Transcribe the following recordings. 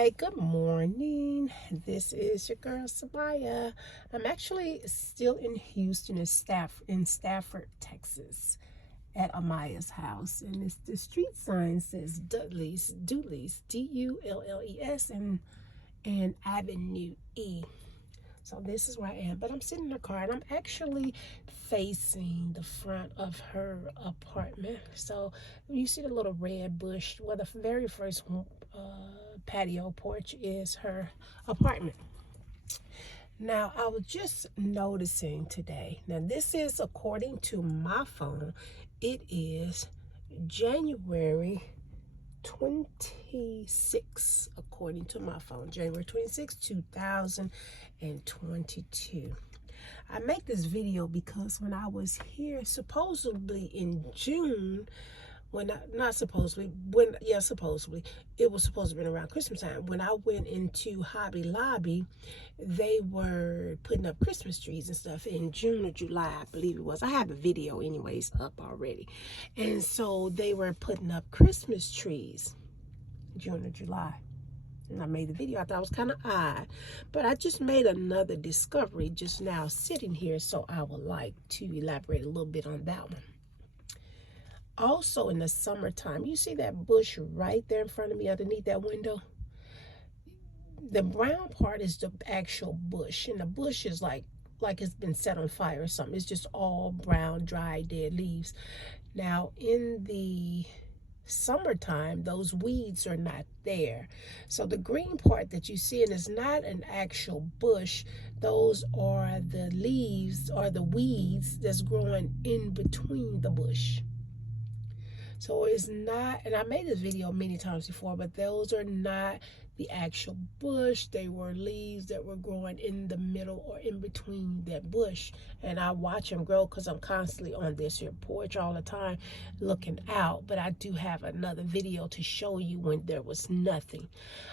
Hi, good morning. This is your girl Sabaya. I'm actually still in Houston, in Stafford, Texas, at Amaya's house, and the street sign says Dudley's, Dulles, and Avenue E. So this is where I am, but I'm sitting in the car and I'm actually facing the front of her apartment. So you see the little red bush. Well, the very first patio porch is her apartment. Now, I was just noticing today. Now, this is according to my phone. It is January 26, according to my phone, January 26, 2022. I make this video because when I was here, supposedly in June, supposedly, it was supposed to be around Christmas time. When I went into Hobby Lobby, they were putting up Christmas trees and stuff in June or July, I believe it was. I have a video anyways up already. And so they were putting up Christmas trees June or July. And I made the video. I thought it was kind of odd. But I just made another discovery just now sitting here, so I would like to elaborate a little bit on that one. Also in the summertime, you see that bush right there in front of me underneath that window? The brown part is the actual bush, and the bush is like it's been set on fire or something. It's just all brown, dry, dead leaves. Now in the summertime, those weeds are not there. So the green part that you see is not an actual bush. Those are the leaves or the weeds that's growing in between the bush. So it's not, and I made this video many times before, but those are not the actual bush. They were leaves that were growing in the middle or in between that bush. And I watch them grow because I'm constantly on this here porch all the time looking out. But I do have another video to show you when there was nothing.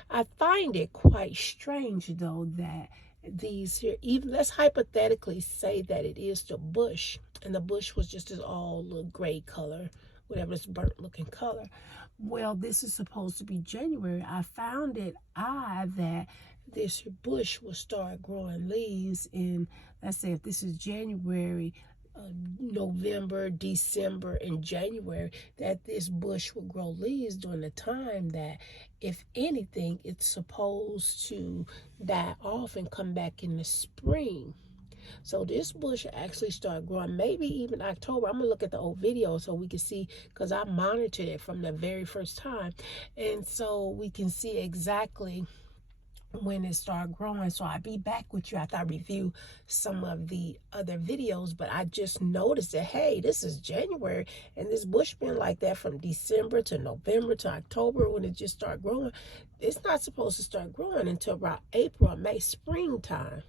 I find it quite strange though that these here, even let's hypothetically say that it is the bush, and the bush was just this all little gray color, whatever, this burnt looking color. Well, this is supposed to be January. I found it odd that this bush will start growing leaves in, let's say if this is January, November, December, and January, that this bush will grow leaves during the time that, if anything, it's supposed to die off and come back in the spring. So this bush actually started growing maybe even October. I'm going to look at the old video so we can see, because I monitored it from the very first time. And so we can see exactly when it started growing. So I'll be back with you after I review some of the other videos. But I just noticed that, hey, this is January, and this bush been like that from December to November to October when it just started growing. It's not supposed to start growing until about April or May, springtime.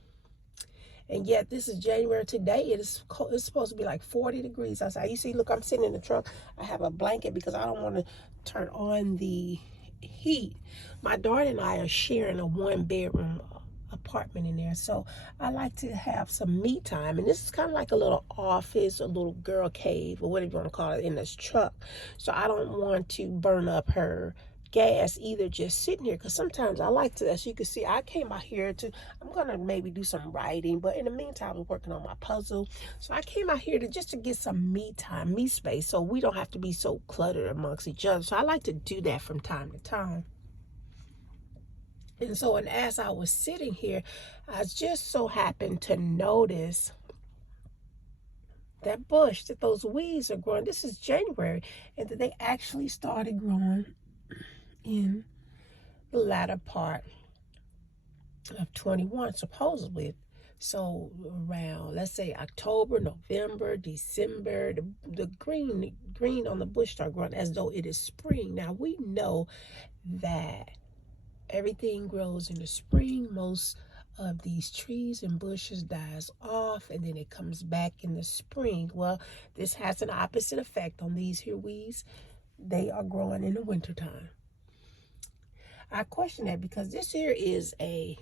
And yet this is January. Today it's supposed to be like 40 degrees outside. You see, look, I'm sitting in the truck. I have a blanket because I don't want to turn on the heat. My daughter and I are sharing a 1-bedroom apartment in there. So I like to have some me time. And this is kind of like a little office, a little girl cave, or whatever you want to call it, in this truck. So I don't want to burn up her gas either, just sitting here, because sometimes I like to, as you can see, I came out here to, I'm gonna maybe do some writing, but in the meantime I'm working on my puzzle. So I came out here to just to get some me time, me space, so we don't have to be so cluttered amongst each other. So I like to do that from time to time. And so, and as I was sitting here, I just so happened to notice that bush, that those weeds are growing. This is January, and that they actually started growing in the latter part of 21, supposedly. So around, let's say, October, November, December, the green on the bush start growing as though it is spring. Now we know that everything grows in the spring. Most of these trees and bushes dies off, and then it comes back in the spring. Well, this has an opposite effect on these here weeds. They are growing in the wintertime. I question that because this here is a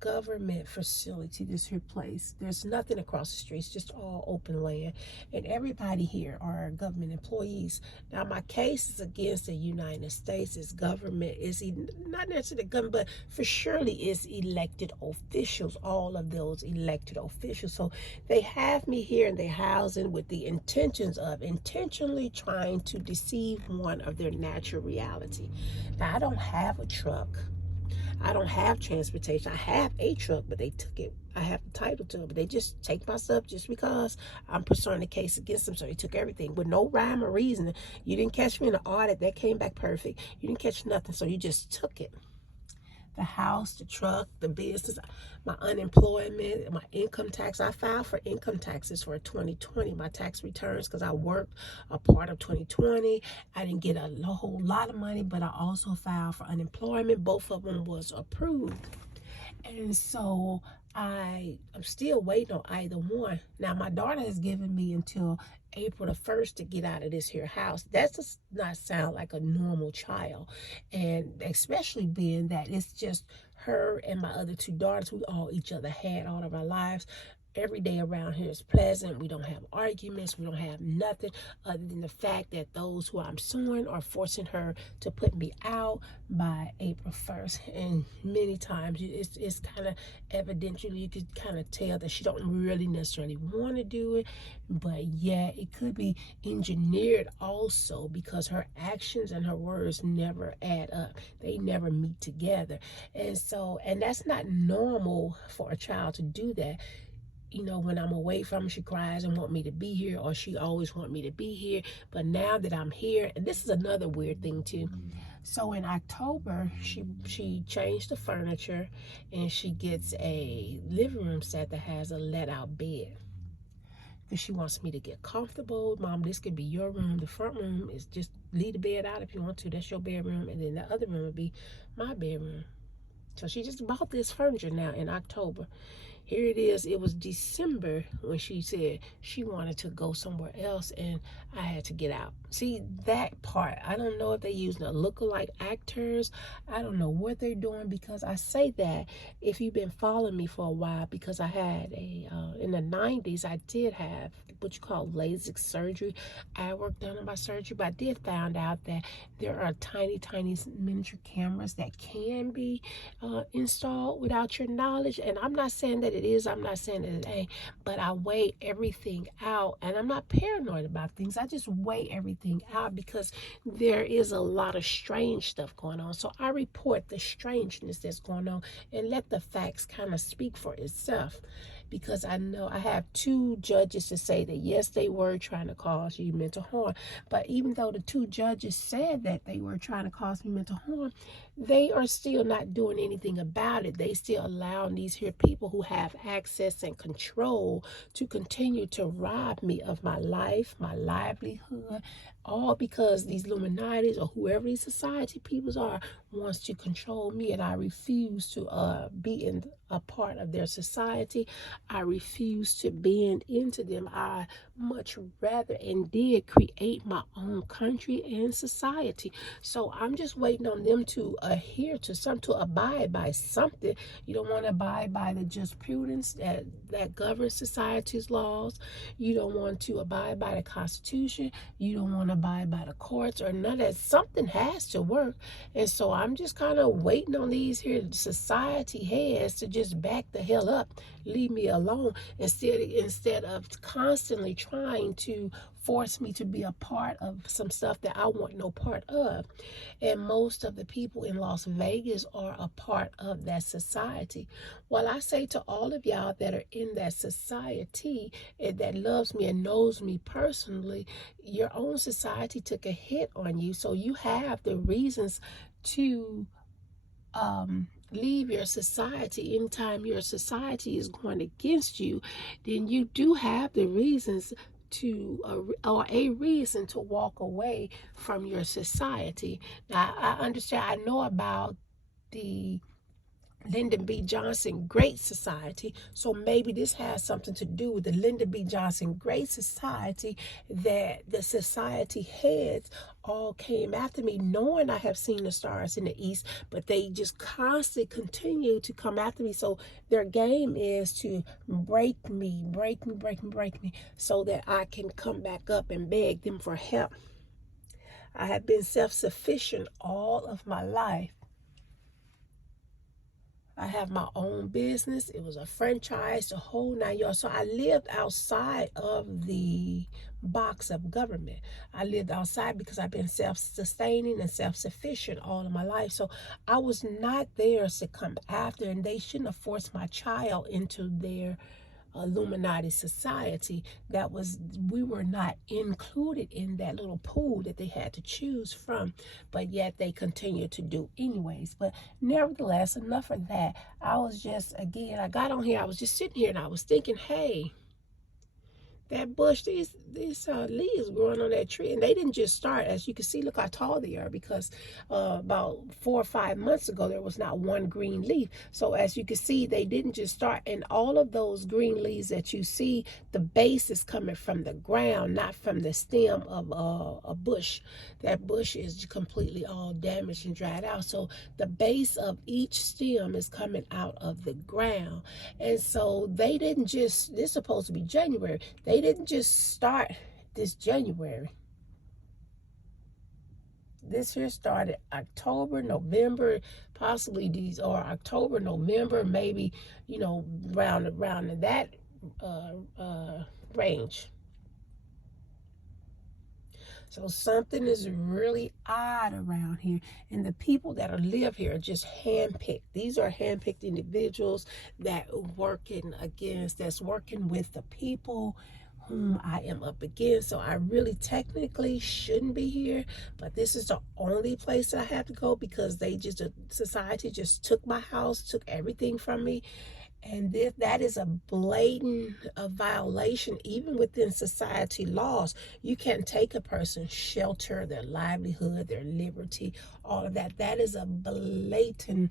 government facility, this here place. There's nothing across the street. It's just all open land. And everybody here are government employees. Now, my case is against the United States. It's government. It's not necessarily government, but for surely it's elected officials, all of those elected officials. So they have me here in their housing with the intentions of intentionally trying to deceive one of their natural reality. Now, I don't have a truck. I don't have transportation. I have a truck, but they took it. I have the title to it, but they just take my stuff just because I'm pursuing a case against them. So they took everything with no rhyme or reason. You didn't catch me in the audit. That came back perfect. You didn't catch nothing, so you just took it. The house, the truck, the business, my unemployment, my income tax. I filed for income taxes for 2020, my tax returns, because I worked a part of 2020. I didn't get a whole lot of money, but I also filed for unemployment. Both of them was approved. And so I'm still waiting on either one. Now, my daughter has given me until April the 1st to get out of this here house. That does not sound like a normal child. And especially being that it's just her and my other two daughters. We all each other had all of our lives. Every day around here is pleasant. We don't have arguments. We don't have nothing other than the fact that those who I'm suing are forcing her to put me out by April 1st. And many times it's kind of evidentially, you could kind of tell that she don't really necessarily want to do it. But yeah, it could be engineered also, because her actions and her words never add up. They never meet together. And that's not normal for a child to do that. You know, when I'm away from her, she cries and want me to be here, or she always want me to be here. But now that I'm here, and this is another weird thing too. So in October, she changed the furniture, and she gets a living room set that has a let-out bed. Because she wants me to get comfortable. Mom, this could be your room. The front room is just leave the bed out if you want to. That's your bedroom. And then the other room would be my bedroom. So she just bought this furniture now in October. Here it is. It was December when she said she wanted to go somewhere else, and I had to get out. See, that part, I don't know if they're using a lookalike actors. I don't know what they're doing, because I say that if you've been following me for a while, because I had in the 90s, I did have what you call LASIK surgery. I worked done on my surgery, but I did find out that there are tiny miniature cameras that can be installed without your knowledge. And I'm not saying that it is, I'm not saying that it ain't, but I weigh everything out, and I'm not paranoid about things. I just weigh everything out because there is a lot of strange stuff going on. So I report the strangeness that's going on and let the facts kind of speak for itself. Because I know I have two judges to say that yes, they were trying to cause you mental harm. But even though the two judges said that they were trying to cause me mental harm, they are still not doing anything about it. They still allowing these here people who have access and control to continue to rob me of my life, my livelihood, all because these Illuminatis or whoever these society peoples are wants to control me, and I refuse to be in a part of their society. I refuse to bend into them. I much rather and did create my own country and society. So I'm just waiting on them to adhere to to abide by something. You don't want to abide by the jurisprudence that governs society's laws. You don't want to abide by the Constitution. You don't want to abide by the courts or none of that. Something has to work. And so I'm just kind of waiting on these here society heads to just back the hell up, leave me alone, instead of constantly trying to force me to be a part of some stuff that I want no part of. And most of the people in Las Vegas are a part of that society. Well, I say to all of y'all that are in that society and that loves me and knows me personally, your own society took a hit on you. So you have the reasons to leave your society. Anytime your society is going against you, then you do have the reasons to or a reason to walk away from your society. Now, I understand, I know about the Lyndon B. Johnson Great Society. So maybe this has something to do with the Lyndon B. Johnson Great Society, that the society heads all came after me, knowing I have seen the stars in the east, but they just constantly continue to come after me. So their game is to break me, so that I can come back up and beg them for help. I have been self-sufficient all of my life. I have my own business. It was a franchise, the whole 9 yards. So I lived outside of the box of government. I lived outside because I've been self-sustaining and self-sufficient all of my life. So I was not theirs to come after, and they shouldn't have forced my child into their Illuminati society. We were not included in that little pool that they had to choose from, but yet they continue to do anyways. But nevertheless, enough of that. I was just, again, I got on here, I was just sitting here and I was thinking, hey, that bush, these leaves growing on that tree, and they didn't just start. As you can see, look how tall they are, because about 4 or 5 months ago there was not one green leaf. So as you can see, they didn't just start. And all of those green leaves that you see, the base is coming from the ground, not from the stem of a bush. That bush is completely all damaged and dried out. So the base of each stem is coming out of the ground. And so they didn't just, this is supposed to be January, they didn't just start this January. This here started October, November, possibly these, or October, November, maybe, you know, around that range. So something is really odd around here. And the people that live here are just handpicked. These are handpicked individuals that that's working with the people whom I am up against. So I really technically shouldn't be here, but this is the only place that I have to go, because society just took my house, took everything from me. And that is a blatant violation, even within society laws. You can't take a person's shelter, their livelihood, their liberty, all of that. That is a blatant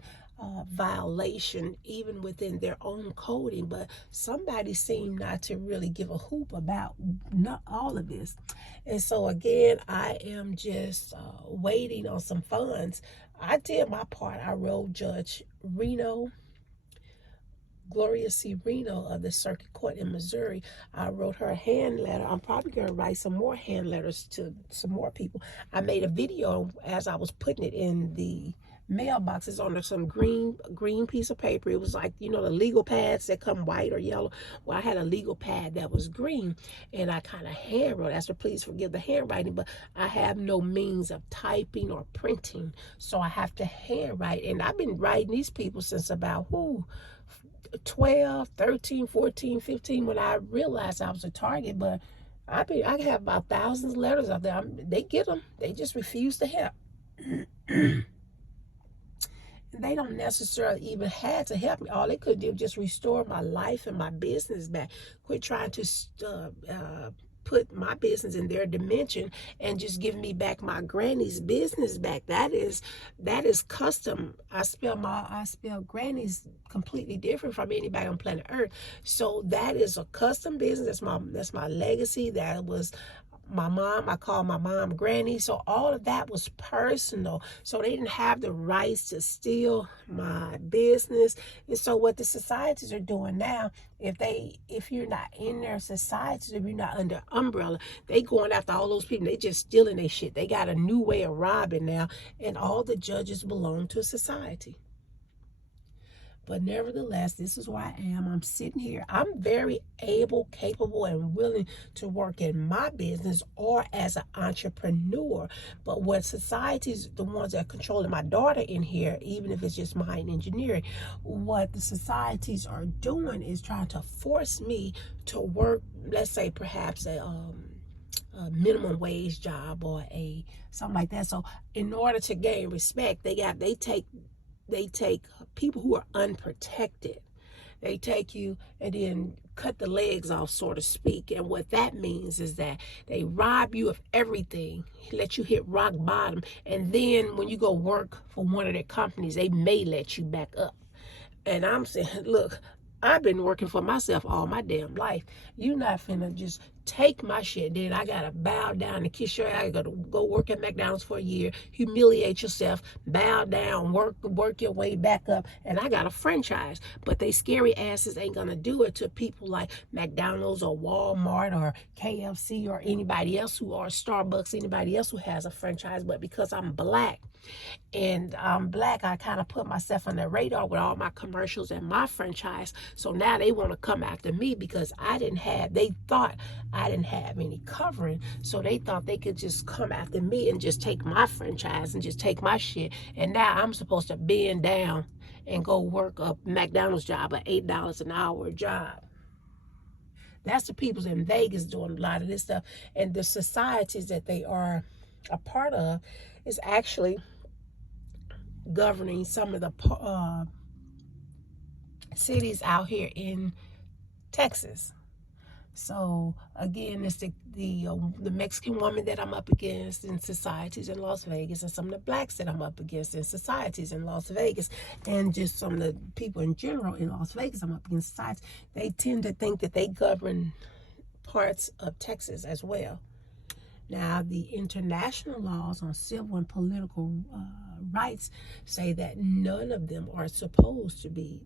violation, even within their own coding. But somebody seemed not to really give a hoop about not all of this. And so again, I am just waiting on some funds. I did my part. I wrote Judge Gloria C. Reno of the Circuit Court in Missouri. I wrote her a hand letter. I'm probably going to write some more hand letters to some more people. I made a video as I was putting it in the mailboxes on some green piece of paper. It was like, you know, the legal pads that come white or yellow. Well, I had a legal pad that was green, and I kind of hand wrote. I said, please forgive the handwriting, but I have no means of typing or printing, so I have to handwrite. And I've been writing these people since about 12, 13, 14, 15, when I realized I was a target. But I have about thousands of letters out there. They get them. They just refuse to help. They don't necessarily even have to help me. All they could do was just restore my life and my business back. Quit trying to put my business in their dimension and just give me back my granny's business back. That is custom. I spell granny's completely different from anybody on planet Earth. So that is a custom business. That's my legacy. That was my mom. I call my mom Granny. So all of that was personal. So they didn't have the rights to steal my business. And so what the societies are doing now, if you're not in their societies, if you're not under umbrella, they going after all those people. They just stealing their shit. They got a new way of robbing now, and all the judges belong to society. But nevertheless, this is where I am. I'm sitting here. I'm very able, capable, and willing to work in my business or as an entrepreneur. But what society's the ones that are controlling my daughter in here, even if it's just mine engineering, what the societies are doing is trying to force me to work, let's say perhaps a minimum wage job or something like that. So in order to gain respect, they take people who are unprotected. They take you and then cut the legs off, so to speak. And what that means is that they rob you of everything, let you hit rock bottom. And then when you go work for one of their companies, they may let you back up. And I'm saying, look, I've been working for myself all my damn life. You're not finna just take my shit. Then I gotta bow down and kiss your ass. I gotta go work at McDonald's for a year, humiliate yourself, bow down, work your way back up, and I got a franchise. But they scary asses ain't gonna do it to people like McDonald's or Walmart or KFC or anybody else who are Starbucks, anybody else who has a franchise. But because I'm black and I'm black, I kind of put myself on the radar with all my commercials and my franchise. So now they want to come after me because they thought I didn't have any covering. So they thought they could just come after me and just take my franchise and just take my shit. And now I'm supposed to bend down and go work a McDonald's job, an $8 an hour job. That's the people in Vegas doing a lot of this stuff. And the societies that they are a part of is actually governing some of the cities out here in Texas. So again, it's the Mexican woman that I'm up against in societies in Las Vegas, and some of the blacks that I'm up against in societies in Las Vegas, and just some of the people in general in Las Vegas I'm up against societies. They tend to think that they govern parts of Texas as well. Now, the international laws on civil and political rights say that none of them are supposed to be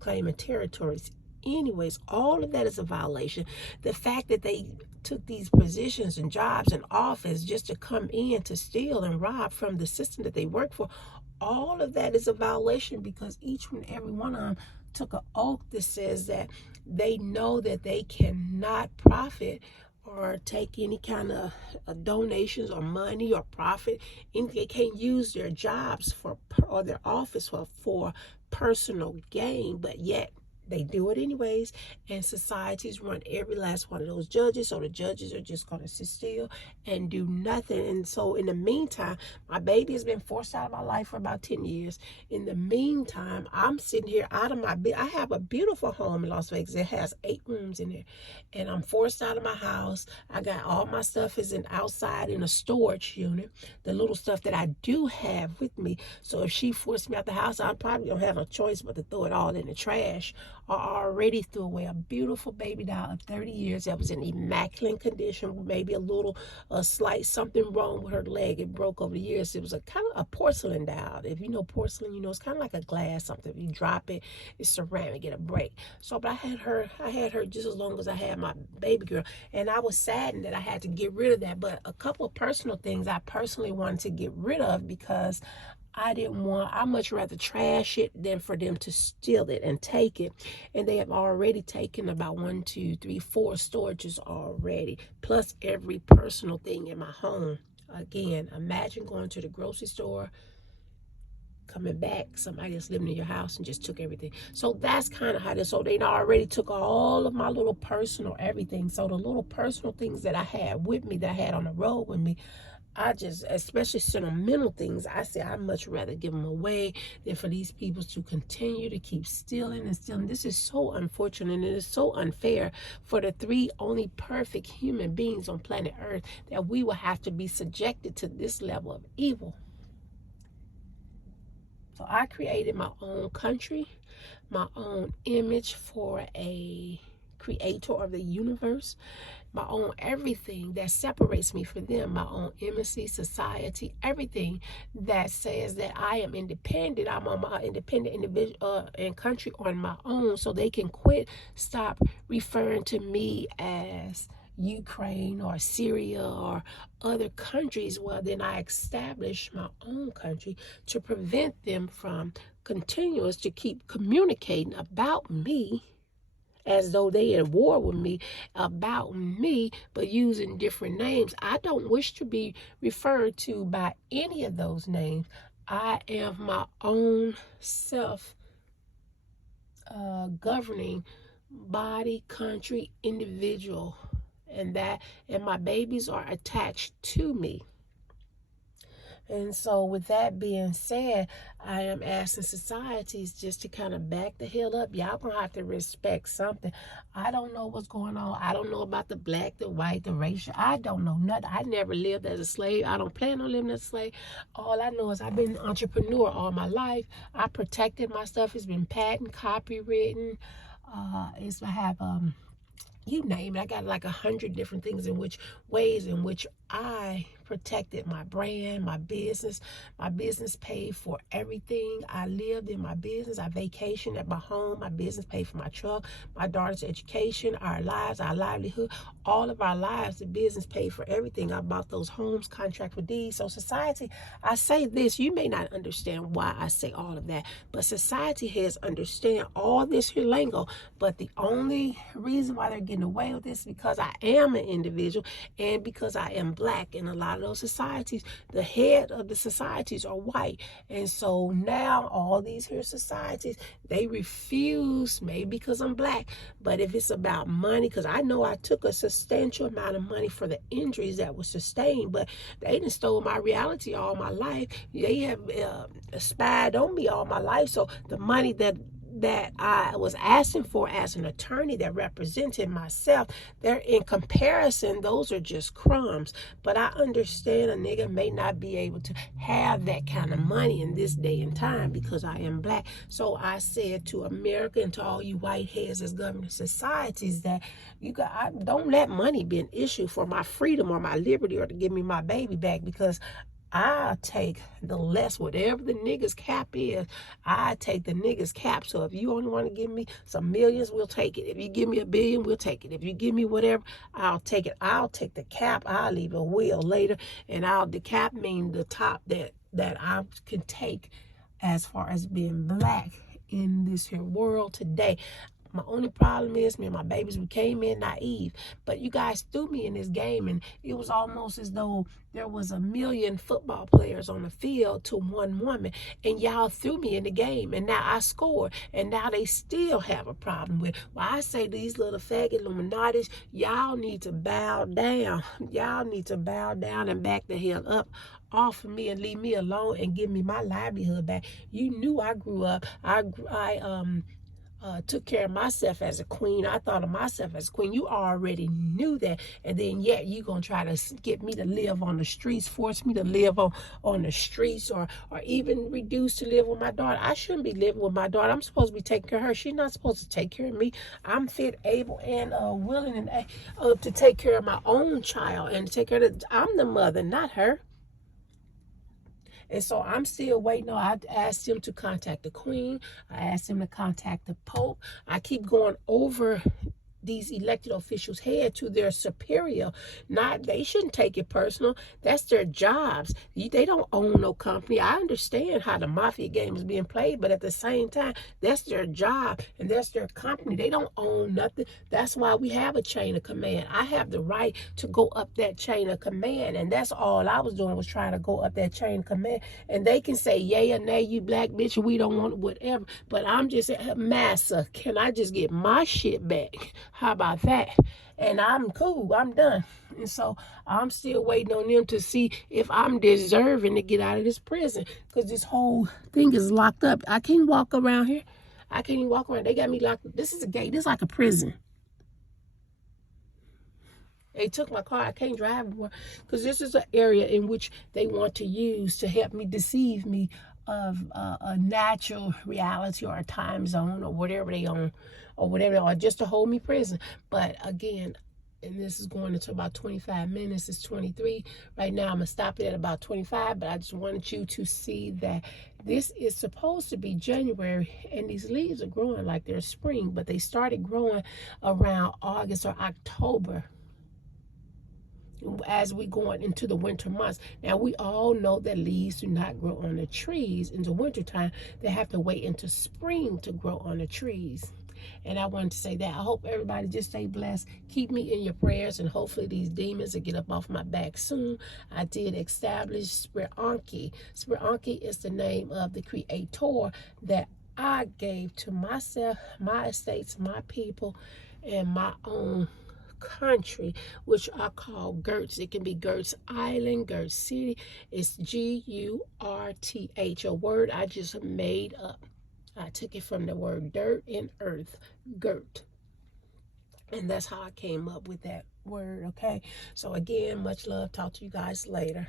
claiming territories. Anyways, all of that is a violation. The fact that they took these positions and jobs and office just to come in to steal and rob from the system that they work for, all of that is a violation, because each and every one of them took an oath that says that they know that they cannot profit or take any kind of donations or money or profit. They can't use their jobs or their office for personal gain, but yet they do it anyways, and societies run every last one of those judges, so the judges are just going to sit still and do nothing. And so in the meantime, my baby has been forced out of my life for about 10 years. In the meantime, I'm sitting here out of I have a beautiful home in Las Vegas. It has 8 rooms in there, and I'm forced out of my house. I got all my stuff is outside in a storage unit, the little stuff that I do have with me. So if she forced me out the house, I probably don't have a choice but to throw it all in the trash. I already threw away a beautiful baby doll of 30 years that was in immaculate condition, maybe a slight something wrong with her leg. It broke over the years. It was a kind of a porcelain doll. If you know porcelain, you know it's kind of like a glass something. If you drop it, it's ceramic, it'll break. So, but I had her just as long as I had my baby girl, and I was saddened that I had to get rid of that. But a couple of personal things I personally wanted to get rid of, because I much rather trash it than for them to steal it and take it. And they have already taken about 1, 2, 3, 4 storages already, plus every personal thing in my home. Again, imagine going to the grocery store, coming back, somebody that's living in your house and just took everything. So that's kind of how this, so they already took all of my little personal everything. So the little personal things that I had with me, that I had on the road with me, especially sentimental things, I say I'd much rather give them away than for these people to continue to keep stealing and stealing. This is so unfortunate, and it is so unfair for the 3 only perfect human beings on planet Earth, that we will have to be subjected to this level of evil. So I created my own country, my own image for a creator of the universe, my own everything that separates me from them, my own embassy, society, everything that says that I am independent. I'm on my independent individual and country on my own, so they can stop referring to me as Ukraine or Syria or other countries. Well, then I established my own country to prevent them from continuous to keep communicating about me as though they at war with me about me, but using different names. I don't wish to be referred to by any of those names. I am my own self governing body, country, individual, and my babies are attached to me. And so with that being said, I am asking societies just to kind of back the hell up. Y'all gonna have to respect something. I don't know what's going on. I don't know about the black, the white, the racial. I don't know nothing. I never lived as a slave. I don't plan on living as a slave. All I know is I've been an entrepreneur all my life. I protected my stuff. It's been patent, copywritten. I have you name it. I got like 100 different things in which ways in which I protected my brand, my business. My business paid for everything. I lived in my business. I vacationed at my home. My business paid for my truck, my daughter's education, our lives, our livelihood, all of our lives. The business paid for everything. I bought those homes, contract with deeds. So society, I say this, you may not understand why I say all of that, but society has understand all this here lingo. But the only reason why they're getting away with this is because I am an individual and because I am black. In a lot of those societies, the head of the societies are white. And so now all these here societies, they refuse, maybe because I'm black, but if it's about money, because I know I took a substantial amount of money for the injuries that were sustained, but they done stole my reality all my life. They have spied on me all my life. So the money that I was asking for as an attorney that represented myself, they're in comparison, those are just crumbs. But I understand a nigga may not be able to have that kind of money in this day and time because I am black. So I said to America and to all you white heads as governing societies that don't let money be an issue for my freedom or my liberty or to give me my baby back, because I take the less, whatever the niggas cap is, I take the niggas cap. So if you only want to give me some millions, we'll take it. If you give me $1 billion, we'll take it. If you give me whatever, I'll take it. I'll take the cap. I'll leave a will later. And the cap mean the top that I can take as far as being black in this here world today. My only problem is me and my babies, we came in naive, but you guys threw me in this game, and it was almost as though there was 1 million football players on the field to one woman, and y'all threw me in the game, and now I scored, and now they still have a problem with. Well, I say these little faggot Illuminatis, y'all need to bow down. Y'all need to bow down and back the hell up off of me and leave me alone and give me my livelihood back. You knew I grew up. I took care of myself as a queen. I thought of myself as a queen. You already knew that. And then yet you gonna try to get me to live on the streets, force me to live on the streets, or even reduce to live with my daughter. I shouldn't be living with my daughter. I'm supposed to be taking care of her. She's not supposed to take care of me. I'm fit, able, and willing and to take care of my own child and to take care of I'm the mother, not her. And so I'm still waiting on. I asked him to contact the Queen. I asked him to contact the Pope. I keep going over these elected officials' head to their superior. They shouldn't take it personal. That's their jobs. They don't own no company. I understand how the mafia game is being played, but at the same time, that's their job and that's their company. They don't own nothing. That's why we have a chain of command. I have the right to go up that chain of command, and that's all I was doing, was trying to go up that chain of command. And they can say yay or nay, you black bitch, we don't want whatever, but I'm just massa. Can I just get my shit back? How about that? And I'm cool. I'm done. And so I'm still waiting on them to see if I'm deserving to get out of this prison, because this whole thing is locked up. I can't walk around here. I can't even walk around. They got me locked up. This is a gate. This is like a prison. They took my car. I can't drive anymore because this is an area in which they want to use to help me deceive me of a natural reality or a time zone or whatever they own or whatever, or just to hold me prison. But again, and this is going into about 25 minutes. It's 23 right now. I'm gonna stop it at about 25, but I just wanted you to see that this is supposed to be January, and these leaves are growing like they're spring, but they started growing around August or October as we going into the winter months. Now, we all know that leaves do not grow on the trees in the wintertime. They have to wait until spring to grow on the trees. And I wanted to say that. I hope everybody just stay blessed. Keep me in your prayers, and hopefully these demons will get up off my back soon. I did establish Spirit Anki. Spirit Anki is the name of the creator that I gave to myself, my estates, my people, and my own country, which I call Gertz. It can be Gertz Island, Gertz City. It's G-U-R-T-H, a word I just made up. I took it from the word dirt and earth, Gert. And that's how I came up with that word, okay? So again, much love. Talk to you guys later.